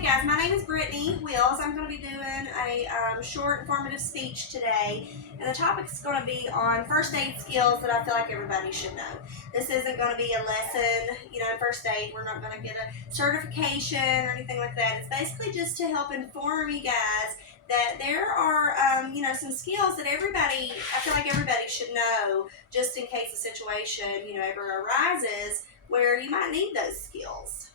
Hey guys, my name is Brittany Wills. I'm going to be doing a short informative speech today, and the topic is going to be on first aid skills that I feel like everybody should know. This isn't going to be a lesson, in first aid. We're not going to get a certification or anything like that. It's basically just to help inform you guys that there are, some skills that I feel like everybody should know just in case a situation, ever arises where you might need those skills.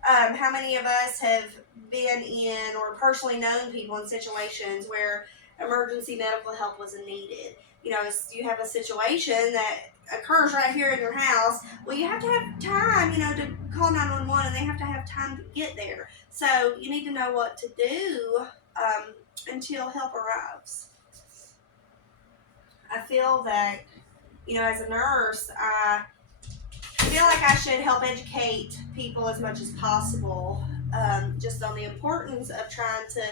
How many of us have been in or personally known people in situations where emergency medical help wasn't needed? You have a situation that occurs right here in your house. Well, you have to have time, to call 911, and they have to have time to get there. So you need to know what to do until help arrives. I feel that, as a nurse, I feel like I should help educate people as much as possible, just on the importance of trying to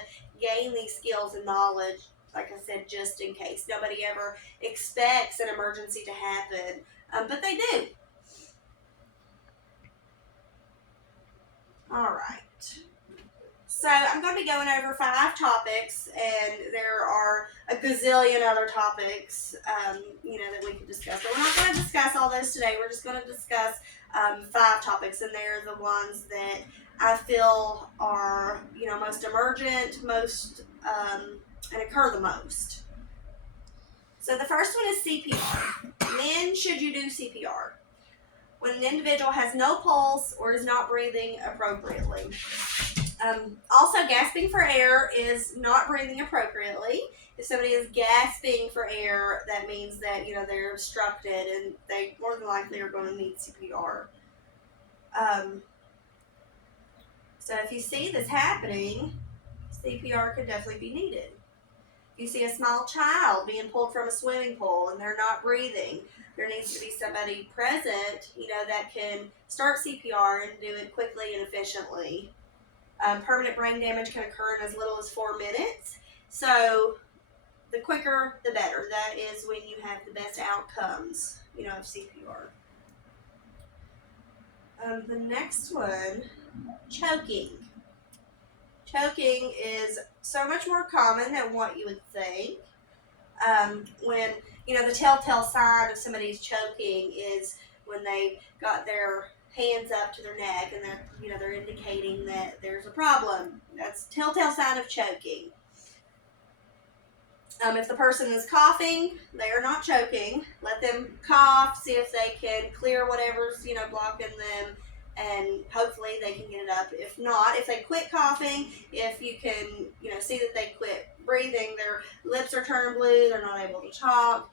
gain these skills and knowledge, like I said, just in case. Nobody ever expects an emergency to happen, but they do. All right. So I'm going to be going over 5 topics, and there are a gazillion other topics, that we could discuss. But we're not going to discuss all those today. We're just going to discuss 5 topics, and they're the ones that I feel are, most emergent, and occur the most. So the first one is CPR. When should you do CPR? When an individual has no pulse or is not breathing appropriately. Also, gasping for air is not breathing appropriately. If somebody is gasping for air, that means that, they're obstructed and they more than likely are going to need CPR. So if you see this happening, CPR could definitely be needed. If you see a small child being pulled from a swimming pool and they're not breathing, there needs to be somebody present, that can start CPR and do it quickly and efficiently. Permanent brain damage can occur in as little as 4 minutes. So the quicker, the better. That is when you have the best outcomes, of CPR. The next one, choking. Choking is so much more common than what you would think. When, the telltale sign of somebody's choking is when they got their hands up to their neck and they're indicating that there's a problem. That's a telltale sign of choking. If the person is coughing, they are not choking. Let them cough, see if they can clear whatever's, blocking them, and hopefully they can get it up. If not, if they quit coughing, if you can, see that they quit breathing, their lips are turning blue, they're not able to talk,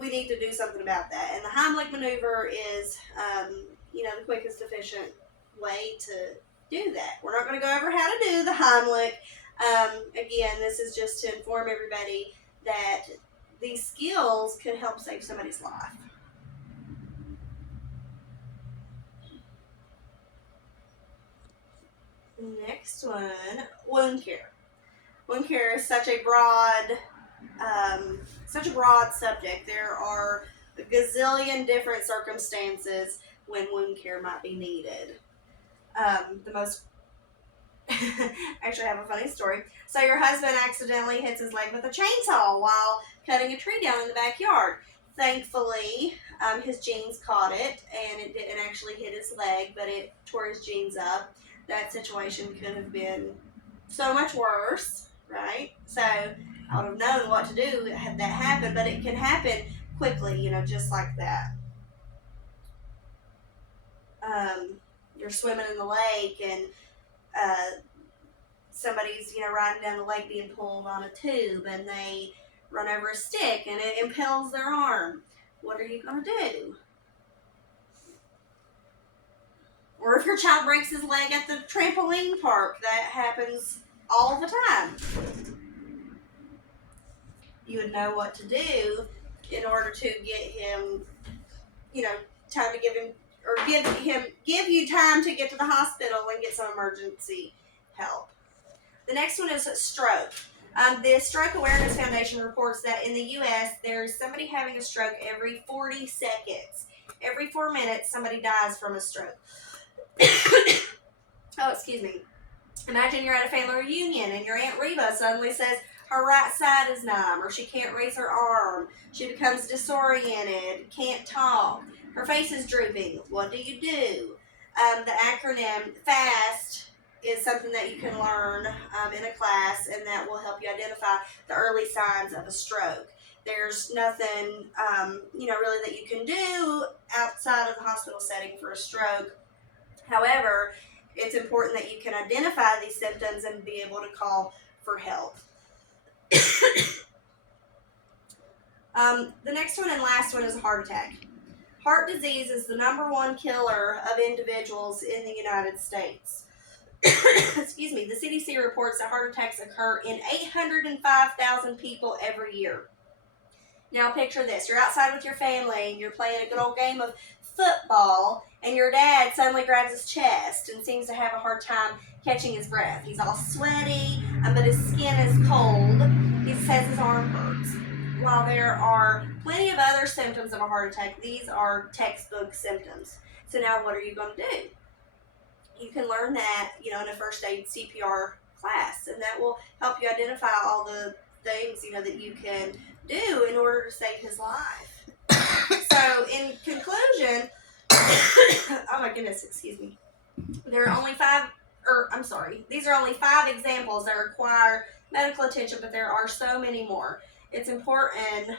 we need to do something about that. And the Heimlich maneuver is, the quickest, efficient way to do that. We're not going to go over how to do the Heimlich. Again, this is just to inform everybody that these skills could help save somebody's life. Next one, wound care. Wound care is such a broad subject. There are a gazillion different circumstances when wound care might be needed. Actually, I have a funny story. So your husband accidentally hits his leg with a chainsaw while cutting a tree down in the backyard. Thankfully, his jeans caught it, and it didn't actually hit his leg, but it tore his jeans up. That situation could have been so much worse, right? So I would have known what to do had that happened, but it can happen quickly, just like that. You're swimming in the lake and somebody's, riding down the lake being pulled on a tube, and they run over a stick and it impales their arm. What are you going to do? Or if your child breaks his leg at the trampoline park, that happens all the time. You would know what to do in order to get him, time to give you time to get to the hospital and get some emergency help. The next one is stroke. The Stroke Awareness Foundation reports that in the U.S., there's somebody having a stroke every 40 seconds. Every 4 minutes, somebody dies from a stroke. Oh, excuse me. Imagine you're at a family reunion and your Aunt Reba suddenly says her right side is numb, or she can't raise her arm. She becomes disoriented, can't talk. Her face is drooping. What do you do? The acronym FAST is something that you can learn in a class, and that will help you identify the early signs of a stroke. There's nothing, really that you can do outside of the hospital setting for a stroke. However, it's important that you can identify these symptoms and be able to call for help. The next one and last one is a heart attack. Heart disease is the #1 killer of individuals in the United States. Excuse me. The CDC reports that heart attacks occur in 805,000 people every year. Now picture this. You're outside with your family and you're playing a good old game of football, and your dad suddenly grabs his chest and seems to have a hard time catching his breath. He's all sweaty, but his skin is cold. He says his arm hurts. While there are plenty of other symptoms of a heart attack, these are textbook symptoms. So now what are you going to do? You can learn that, in a first aid CPR class, and that will help you identify all the things, that you can do in order to save his life. So in conclusion, oh my goodness, excuse me. These are only 5 examples that require medical attention, but there are so many more. It's important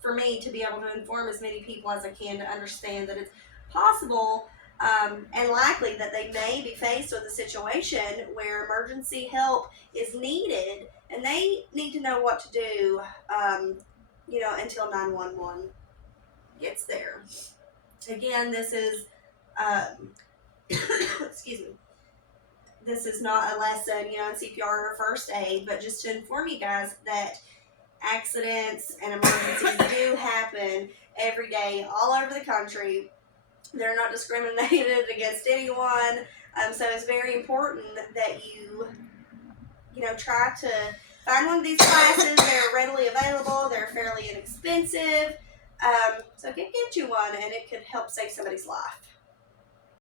for me to be able to inform as many people as I can to understand that it's possible and likely that they may be faced with a situation where emergency help is needed, and they need to know what to do, until 911 gets there. Again, this is, excuse me, this is not a lesson, in CPR or first aid, but just to inform you guys that accidents and emergencies do happen every day all over the country. They're not discriminated against anyone, so it's very important that you try to find one of these classes. They're readily available. They're fairly inexpensive. So get you one, and it could help save somebody's life.